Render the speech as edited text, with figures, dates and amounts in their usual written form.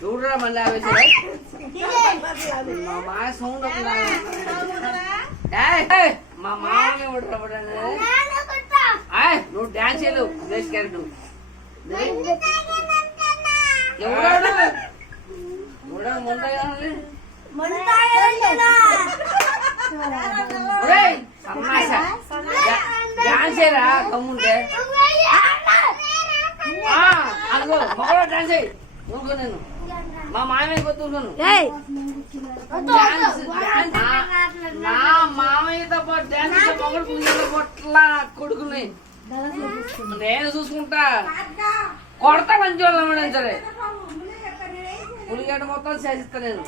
చూడరా మళ్ళీ మా మాయ సౌండ్ మా మామనే ఉండరా నువ్వు డాన్స్ చేయలేవు దేశ్ క్యారెక్టర్ ఎవడాడు డాన్స్ చేయరా తమ్ముంటే అదిగో మగ డాన్స్ అయ్యి ఊరుకో నేను మా మామయ్య కొట్టుకున్నాను నా మామయ్యతో పాటు డాన్స్ మొగలు పూజలు పొట్ల కొడుకుని నేను చూసుకుంటా కొడతా మంచి వాళ్ళం సరే పులిగడ్డ మొత్తం చేసిస్తా నేను